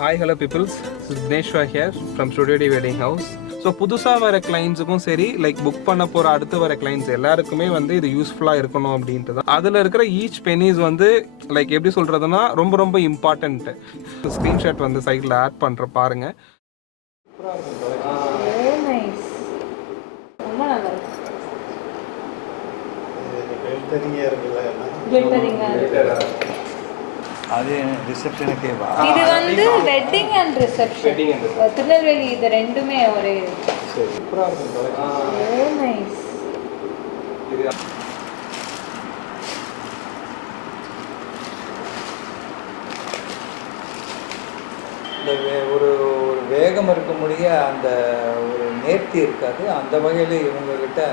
Hi, hello peoples. This is Dineshwar here from Studio D Wedding House. So புதுசாக வர கிளைண்ட்ஸுக்கும் சரி like book பண்ண போகிற அடுத்து வர கிளைண்ட்ஸ் எல்லாருக்குமே வந்து இது யூஸ்ஃபுல்லாக இருக்கணும் அப்படின்ட்டு தான். அதில் இருக்கிற ஈச் பெனிஸ் வந்து லைக் எப்படி சொல்கிறதுனா ரொம்ப ரொம்ப இம்பார்ட்டன்ட்டு. ஸ்க்ரீன்ஷாட் வந்து சைடில் ஆட் பண்ணுற பாருங்கள். அது ரிசப்ஷனுக்கே வா. இது வந்து வெட்டிங் அண்ட் ரிசப்ஷன் திருநெல்வேலி இது ரெண்டுமே ஒரே. சூப்பராக இருக்கும். ஓ நைஸ். இந்த ஒரு வேகம் இருக்க முடிய அந்த ஒரு நேர்த்தி இருக்காது. அந்த வகையில் இவங்கக்கிட்ட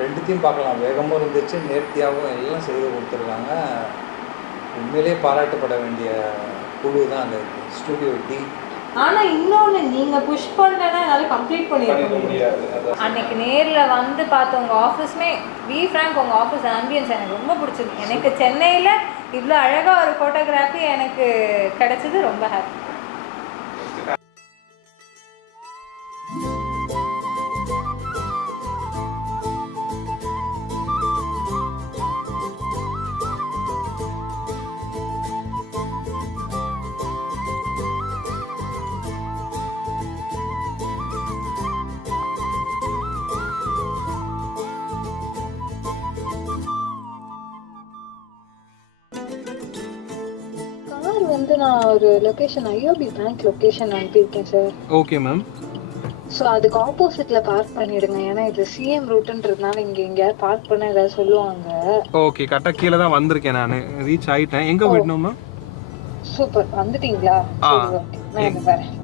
ரெண்டுத்தையும் பார்க்கலாம். வேகமும் இருந்துச்சு, நேர்த்தியாகவும் எல்லாம் செய்து கொடுத்துருக்காங்க. உண்மையிலேயே பாராட்டப்பட வேண்டிய குழு தான் அந்த ஸ்டூடியோ டி. ஆனால் இன்னொன்று நீங்கள் புஷ் பண்ணலன்னா என்னால் கம்ப்ளீட் பண்ணிட முடியாது. அன்னைக்கு நேரில் வந்து பார்த்த உங்கள் ஆஃபீஸுமே வி ஃப்ராங்க் உங்கள் ஆஃபீஸ் ஆம்பியன்ஸ் எனக்கு ரொம்ப பிடிச்சது. எனக்கு சென்னையில் இவ்வளோ அழகாக ஒரு ஃபோட்டோகிராஃபி எனக்கு கிடச்சிது. ரொம்ப ஹாப்பி. வந்து நான் ஒரு லொகேஷன் ஐஓபி பேங்க் லொகேஷன் அனுப்பியிருக்கேன் சார். Okay ma'am. ஸோ அதுக்கு ஆப்போசிட்ல பார்க் பண்ணிடுங்க. ஏன்னா இது சிஎம் ரூட்ன்றதுனால இங்கே எங்கேயாவது பார்க் பண்ண ஏதாவது சொல்லுவாங்க. ஓகே, கரெக்டாக கீழே தான் வந்திருக்கேன், நான் ரீச் ஆகிட்டேன். எங்கே விடணுமா? சூப்பர், வந்துட்டீங்களா? நான் வரேன்.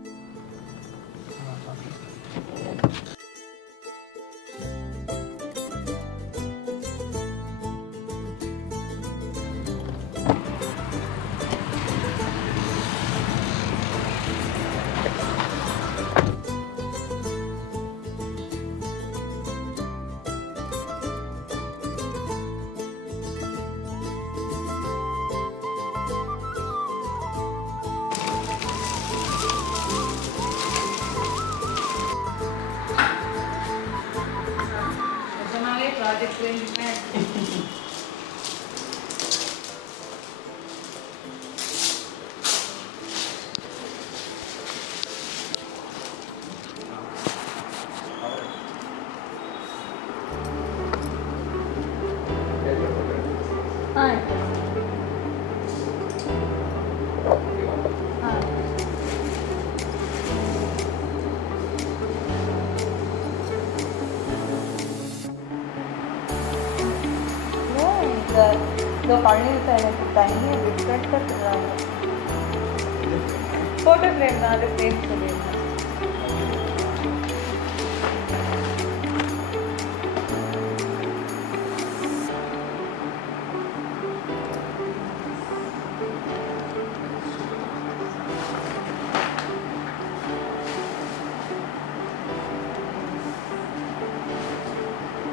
பழனியில் எனக்கு தனியாக டிஃப்ரெண்ட்டாக சொல்கிறாங்க. ஃபோட்டோ ஃப்ரேம் தான், அது ஃப்ரேம் சொல்லியிருந்தேன்.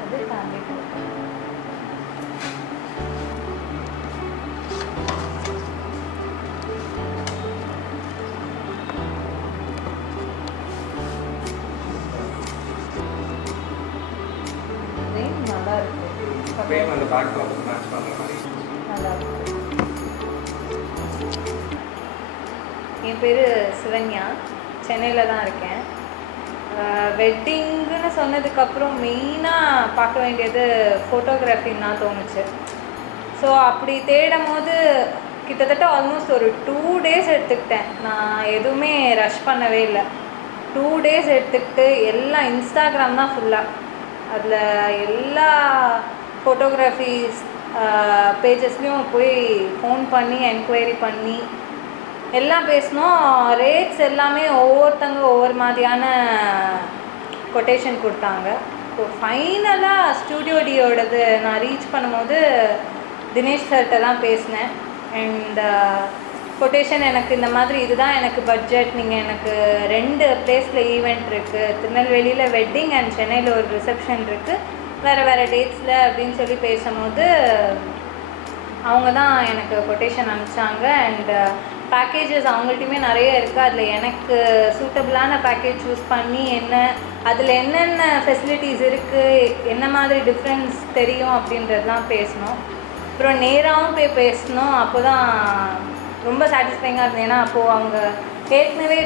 அது ஃபேமிலி ஃபோட்டோ. நல்லா இருக்கு. என் பேர் சிவன்யா, சென்னையில் தான் இருக்கேன். வெட்டிங்குன்னு சொன்னதுக்கப்புறம் மெயினாக பார்க்க வேண்டியது ஃபோட்டோகிராஃபின்னு தான் தோணுச்சு. ஸோ அப்படி தேடும் போது கிட்டத்தட்ட ஆல்மோஸ்ட் ஒரு 2 days எடுத்துக்கிட்டேன். நான் எதுவுமே ரஷ் பண்ணவே இல்லை. 2 days எடுத்துக்கிட்டு எல்லாம் இன்ஸ்டாகிராம் தான் ஃபுல்லாக. அதில் எல்லா ஃபோட்டோகிராஃபிஸ் பேஜஸ்லேயும் போய் ஃபோன் பண்ணி என்கொயரி பண்ணி எல்லாம் பேசினோம். ரேட்ஸ் எல்லாமே ஒவ்வொருத்தங்க ஒவ்வொரு மாதிரியான கொட்டேஷன் கொடுத்தாங்க. ஸோ ஃபைனலாக ஸ்டூடியோ டியோடது நான் ரீச் பண்ணும்போது தினேஷ் சார்கிட்ட தான் பேசினேன். அண்ட் கொட்டேஷன் எனக்கு இந்த மாதிரி இதுதான் எனக்கு பட்ஜெட், நீங்கள் எனக்கு 2 பிளேஸில் ஈவெண்ட் இருக்குது, திருநெல்வேலியில் வெட்டிங் அண்ட் சென்னையில் ஒரு ரிசப்ஷன் இருக்குது, வேறு வேறு டேட்ஸில் அப்படின்னு சொல்லி பேசும்போது அவங்க தான் எனக்கு கொட்டேஷன் அனுப்பிச்சாங்க. அண்ட் பேக்கேஜஸ் அவங்கள்ட்டையுமே நிறைய இருக்குது. அதில் எனக்கு சூட்டபிளான பேக்கேஜ் சூஸ் பண்ணி அதில் என்னென்ன ஃபெசிலிட்டிஸ் இருக்குது, என்ன மாதிரி டிஃப்ரென்ஸ் தெரியும் அப்படின்றதுலாம் பேசணும். அப்புறம் நேராகவும் போய் பேசணும். அப்போ தான் ரொம்ப சாட்டிஸ்ஃபைங்காக இருந்தது. ஏன்னா அப்போது அவங்க ஏற்கனவே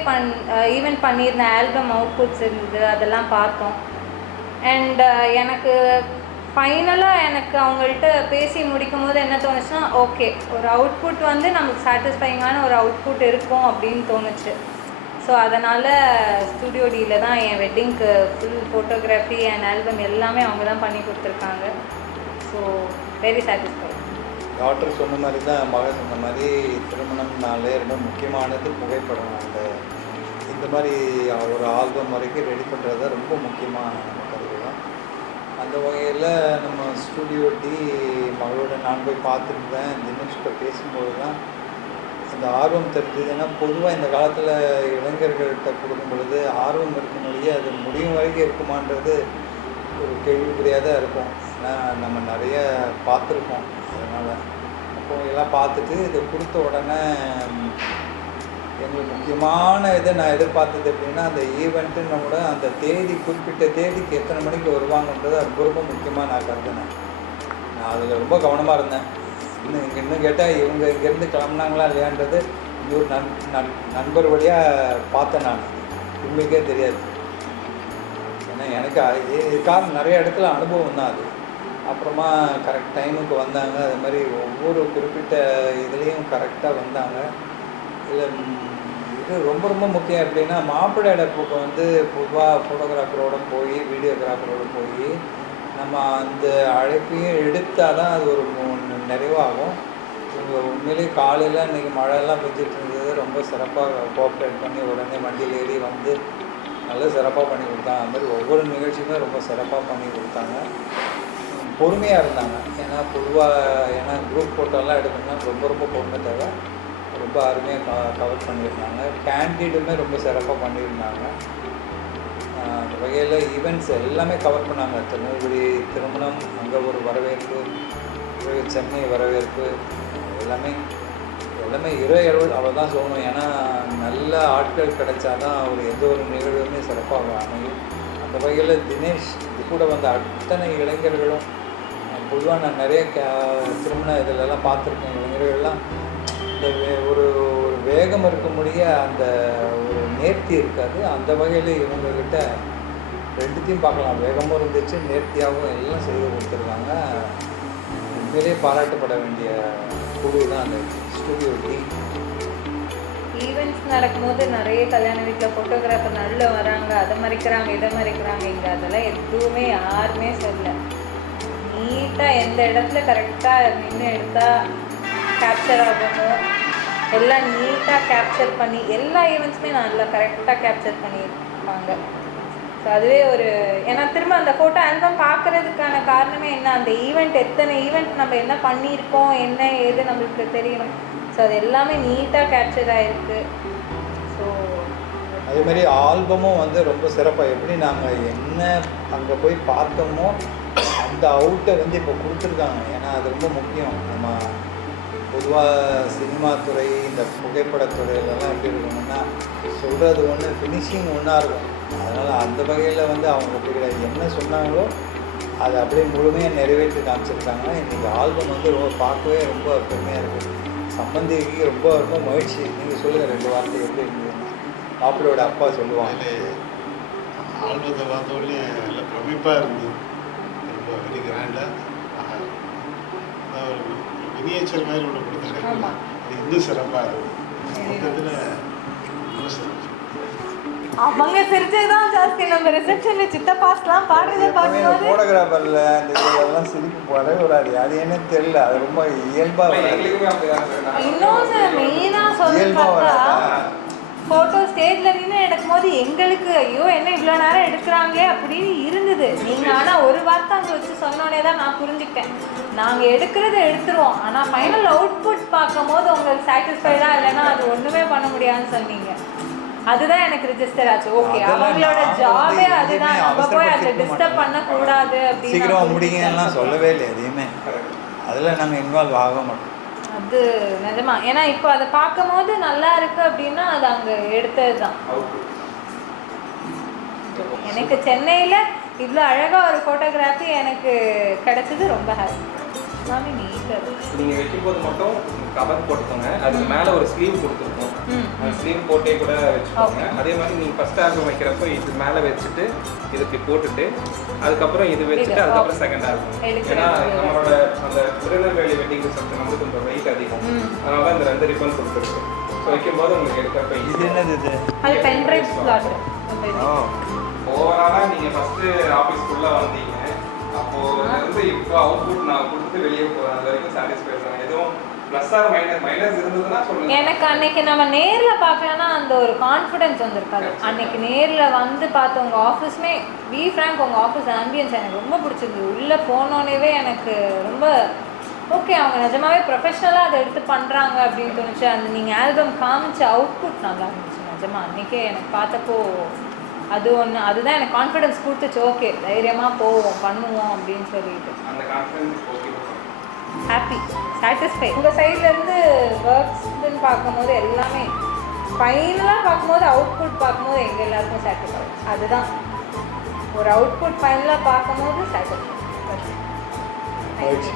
ஈவெண்ட் பண்ணியிருந்த ஆல்பம் அவுட்புட்ஸ் இருந்தது, அதெல்லாம் பார்த்தோம். அண்ட் எனக்கு ஃபைனலாக எனக்கு அவங்கள்ட்ட பேசி முடிக்கும் போது என்ன தோணுச்சுன்னா, ஓகே ஒரு அவுட்புட் வந்து நமக்கு சாட்டிஸ்ஃபைங்கான ஒரு அவுட்புட் இருக்கும் அப்படின்னு தோணுச்சு. ஸோ அதனால் ஸ்டுடியோ டியில் தான் என் வெட்டிங்க்கு ஃபுல் ஃபோட்டோகிராஃபி அண்ட் ஆல்பம் எல்லாமே அவங்க தான் பண்ணி கொடுத்துருக்காங்க. So very satisfy. டாக்டர் சொன்ன மாதிரி தான் மகன் சொன்ன மாதிரி திருமணம்னாலே ரொம்ப முக்கியமானது புகைப்படம். இந்த மாதிரி ஒரு ஆல்பம் வரைக்கும் ரெடி பண்ணுறது ரொம்ப முக்கியமாக நம்ம கருதுகிறோம். அந்த வகையில் நம்ம ஸ்டூடியோ டி மகளோட நான் போய் பார்த்துருந்தேன். தினேஷ்கிட்ட பேசும்போது தான் அந்த ஆர்வம் தெரிஞ்சது. ஏன்னா பொதுவாக இந்த காலத்தில் இளைஞர்கள்கிட்ட கொடுக்கும் பொழுது ஆர்வம் இருக்கும் வழியே அது முடியும் வரைக்கும் இருக்குமான்றது ஒரு கேள்விக்குறியாக தான் இருக்கும். ஏன்னா நம்ம நிறைய பார்த்துருக்கோம். அதனால் அப்போ எல்லாம் பார்த்துட்டு இதை கொடுத்த உடனே எங்களுக்கு முக்கியமான இதை நான் எதிர்பார்த்தது எப்படின்னா, அந்த ஈவெண்ட்டுன்னு கூட அந்த தேதி குறிப்பிட்ட தேதிக்கு எத்தனை மணிக்கு வருவாங்கன்றது ரொம்ப ரொம்ப முக்கியமாக நான் கருதினேன். நான் அதில் ரொம்ப கவனமாக இருந்தேன். இன்னும் கேட்டால் இவங்க இங்கேருந்து கிளம்புனாங்களா இல்லையான்றது இன்னொரு நண்பர் வழியாக பார்த்தேன். நான் உங்களுக்கே தெரியாது. ஏன்னா எனக்கு காரணம் நிறைய இடத்துல அனுபவம் தான் அது. அப்புறமா கரெக்ட் டைமுக்கு வந்தாங்க. அது மாதிரி ஒவ்வொரு குறிப்பிட்ட இதுலேயும் கரெக்டாக வந்தாங்க. இதில் இது ரொம்ப ரொம்ப முக்கியம். எப்படின்னா மாப்பிள்ளை அடைப்புக்கு வந்து பொதுவாக ஃபோட்டோகிராஃபரோடு போய் வீடியோகிராஃபரோடு போய் நம்ம அந்த அழைப்பையும் எடுத்தால் தான் அது ஒரு நிறைவாகும். இவங்க உண்மையிலேயே காலையில் இன்றைக்கி மழையெல்லாம் பெஞ்சிட்டு இருந்தது. ரொம்ப சிறப்பாக கோஆப்ரேட் பண்ணி உடனே வண்டியில் ஏறி வந்து நல்லா சிறப்பாக பண்ணி கொடுத்தாங்க. அது மாதிரி ஒவ்வொரு நிகழ்ச்சியுமே ரொம்ப சிறப்பாக பண்ணி கொடுத்தாங்க. பொறுமையாக இருந்தாங்க. ஏன்னா பொதுவாக குரூப் ஃபோட்டோலாம் எடுக்கணும்னா ரொம்ப ரொம்ப பொறுமை தேவை. ரொம்ப அருமையாக கவர் பண்ணியிருந்தாங்க. கேண்டிடுமே ரொம்ப சிறப்பாக பண்ணியிருந்தாங்க. அந்த வகையில் ஈவெண்ட்ஸ் எல்லாமே கவர் பண்ணாங்க. திருநெல்வேலி திருமணம், அங்கே ஒரு வரவேற்பு, சென்னை வரவேற்பு, எல்லாமே இரவு அவ்வளோதான் சொல்லணும். ஏன்னா நல்ல ஆட்கள் கிடைச்சாதான் ஒரு எந்த ஒரு நிகழ்வுமே சிறப்பாக அமையும். அந்த வகையில் தினேஷ் இது கூட வந்த அத்தனை இளைஞர்களும், பொதுவாக நான் நிறைய திருமண இதிலெல்லாம் பார்த்துருக்கேன். இளைஞர்கள்லாம் இந்த ஒரு வேகம் இருக்க முடிய அந்த ஒரு நேர்த்தி இருக்காது. அந்த வகையில் இவங்கக்கிட்ட ரெண்டுத்தையும் பார்க்கலாம். வேகமும் இருந்துச்சு, நேர்த்தியாகவும் எல்லாம் செய்து கொடுத்துருக்காங்க. உண்மையிலே பாராட்டப்பட வேண்டிய குழு தான் அந்த ஸ்டூடியோ டி. ஈவெண்ட்ஸ் நடக்கும்போது நிறைய கல்யாண வீட்டில் ஃபோட்டோகிராஃபர் நடுவில் வராங்க, அதை மறைக்கிறாங்க இதை மறைக்கிறாங்க. இங்கே அதெல்லாம் எதுவுமே யாருமே சொல்ல. நீட்டாக எந்த இடத்துல கரெக்டாக நின்று எடுத்தால் கேப்சர் ஆகணும், எல்லாம் நீட்டாக கேப்சர் பண்ணி எல்லா ஈவெண்ட்ஸுமே நல்லா கரெக்டாக கேப்சர் பண்ணியிருப்பாங்க. ஸோ அதுவே ஒரு ஏன்னா திரும்ப அந்த ஃபோட்டோ ஆல்பம் பார்க்குறதுக்கான காரணமே என்ன, அந்த ஈவெண்ட் எத்தனை ஈவெண்ட் நம்ம என்ன பண்ணியிருக்கோம் என்ன ஏது நம்மளுக்கு தெரியணும். ஸோ அது எல்லாமே நீட்டாக கேப்சர் ஆகிருக்கு. ஸோ அதேமாதிரி ஆல்பமும் வந்து ரொம்ப சிறப்பாக எப்படி நாங்கள் என்ன அங்கே போய் பார்த்தோமோ அந்த அவுட்டை வந்து இப்போ கொடுத்துருக்காங்க. ஏன்னா அது ரொம்ப முக்கியம். நம்ம பொதுவாக சினிமா துறை, இந்த புகைப்படத்துறையிலலாம் எப்படி இருக்கணும்னா சொல்கிறது ஒன்று, ஃபினிஷிங் ஒன்றா இருக்கும். அதனால் அந்த வகையில் வந்து அவங்க என்ன சொன்னாங்களோ அதை அப்படியே முழுமையாக நிறைவேற்றி காமிச்சிருக்காங்க. இன்றைக்கி ஆல்பம் வந்து ரொம்ப பார்க்கவே ரொம்ப பெருமையாக இருக்குது. சம்பந்திக்கு ரொம்ப ரொம்ப மகிழ்ச்சி. நீங்கள் சொல்லுங்கள் 2 வார்த்தை எப்படி இருந்தது? மாப்பிள்ளையோட அப்பா சொல்லுவாங்க. ஆல்பத்தை பார்த்தோடனே நல்ல பிரமிப்பாக இருந்தது. ரொம்ப வெரி கிராண்டாக ஒரு மினியேச்சர் மாதிரி ஒன்று கொடுத்துருக்காங்க. அது இன்னும் சிறப்பாக இருக்குது. மொத்தத்தில் ரொம்ப சிறப்பு. அவங்க சிரிச்சதுதான் ஜாஸ்தி. நம்ம ரிசப்ஷன்ல சித்தப்பாஸ்லாம் பாடுறத பார்க்கும்போது ஃபோட்டோகிராஃபரில் அந்த இதெல்லாம் சிரிப்பு வராது. அது என்னன்னு தெரியல. அது ரொம்ப இயல்பாக இன்னொன்று மெயினாக சொல்ல பார்த்தா ஃபோட்டோ ஸ்டேஜில் நின்று எடுக்கும்போது எங்களுக்கு ஐயோ என்ன இவ்வளோ நேரம் எடுக்கிறாங்களே அப்படின்னு இருந்தது. நீங்கள் ஆனால் ஒரு வார்த்தை அங்கே வச்சு சொன்னோடனே தான் நான் புரிஞ்சுக்கிட்டேன். நாங்கள் எடுக்கிறத எடுத்துருவோம், ஆனால் ஃபைனல் அவுட்புட் பார்க்கும் போது உங்களுக்கு சாட்டிஸ்ஃபைடாக இல்லைன்னா அது ஒன்றுமே பண்ண முடியாதுன்னு சொன்னீங்க. அதுதான் எனக்கு ரிஜிஸ்டர் ஆச்சு. ஓகே, அவங்களோட ஜாபே அதுதான். நம்ம போய் அதை டிஸ்டர்ப் பண்ணக்கூடாது அப்படின்னு சீக்கிரம் முடிங்கலாம் சொல்லவே இல்லை எதையுமே. அதில் நாங்கள் இன்வால்வ் ஆக மாட்டோம். அது நிஜமா. ஏன்னா இப்போ அதை பார்க்கும் போது நல்லா இருக்கு அப்படின்னா அது அங்கே எடுத்தது தான். எனக்கு சென்னையில் இவ்வளோ அழகாக ஒரு ஃபோட்டோகிராஃபி எனக்கு கிடைச்சது ரொம்ப ஹாப்பி. எல்லாமே நீட்டாக இருக்கு. நீங்கள் வைக்கும்போது மட்டும் கவர் போட்டுக்கோங்க. அதுக்கு மேலே ஒரு ஸ்லீவ் கொடுத்துருக்கோம். அந்த ஸ்லீவ் போட்டே கூட வச்சுக்கோங்க. அதே மாதிரி நீங்கள் ஃபஸ்ட் ஆல்பம் வைக்கிறப்போ இது மேலே வச்சுட்டு இது இப்படி போட்டுட்டு அதுக்கப்புறம் இது வச்சுட்டு அதுக்கப்புறம் செகண்ட் ஆல்பம். ஏன்னா நம்மளோட அந்த திருநெல்வேலி வெட்டிங் ரிசப்ஷன் வந்து கொஞ்சம் வெயிட் அதிகம். அதனால இந்த 2 ரிப்பன் கொடுத்துருக்கோம். ஸோ வைக்கும்போது உங்களுக்கு எடுக்கிறப்ப இது என்னது இது? அது பென்ட்ரைவ் ஸ்லாட். ஓவராலாக நீங்கள் ஃபஸ்ட்டு ஆஃபீஸ்க்குள்ளே வந்தீங்க, அப்போது இருந்து இப்போ அவுட்புட் நான் கொடுத்து வெளியே போகிறேன். அது வரைக்கும் சாட்டிஸ்ஃபைட் தான். எதுவும் ப்ளஸ் ஆர் மைனஸ் இருந்ததுன்னா சொல்லுங்கள். எனக்கு அன்னைக்கு நம்ம நேரில் பார்க்கலன்னா அந்த ஒரு கான்ஃபிடென்ஸ் வந்திருக்காது. அன்னைக்கு நேரில் வந்து பார்த்து உங்கள் ஆஃபீஸுமே பி ஃப்ராங்க் உங்கள் ஆஃபீஸ் ஆம்பியன்ஸ் எனக்கு ரொம்ப பிடிச்சிருந்தது. உள்ளே போனோன்னே எனக்கு ரொம்ப ஓகே, அவங்க நிஜமாவே ப்ரொஃபஷ்னலாக அதை எடுத்து பண்ணுறாங்க அப்படின்னு தோணுச்சு. அந்த நீங்கள் ஆல்பம் காமிச்ச அவுட்புட் நல்லா இருந்துச்சு நிஜமா. அன்றைக்கே எனக்கு பார்த்தப்போ அது ஒன்று, அதுதான் எனக்கு கான்ஃபிடென்ஸ் கொடுத்துச்சு. ஓகே, தைரியமாக போவோம் பண்ணுவோம் அப்படின்னு சொல்லிட்டு அந்த கான்ஃபிடன்ஸ் ஓகே, ஹாப்பி, சாட்டிஸ்ஃபை. உங்கள் சைட்லேருந்து ஒர்க்ஸ்ன்னு பார்க்கும்போது எல்லாமே ஃபைனலாக பார்க்கும்போது அவுட்புட் பார்க்கும்போது எங்கள் எல்லாருக்கும் சாட்டிஸ்ஃபை. அதுதான் ஒரு அவுட்புட் ஃபைனலாக பார்க்கும்போது சாட்டிஸ்ஃபை. Right.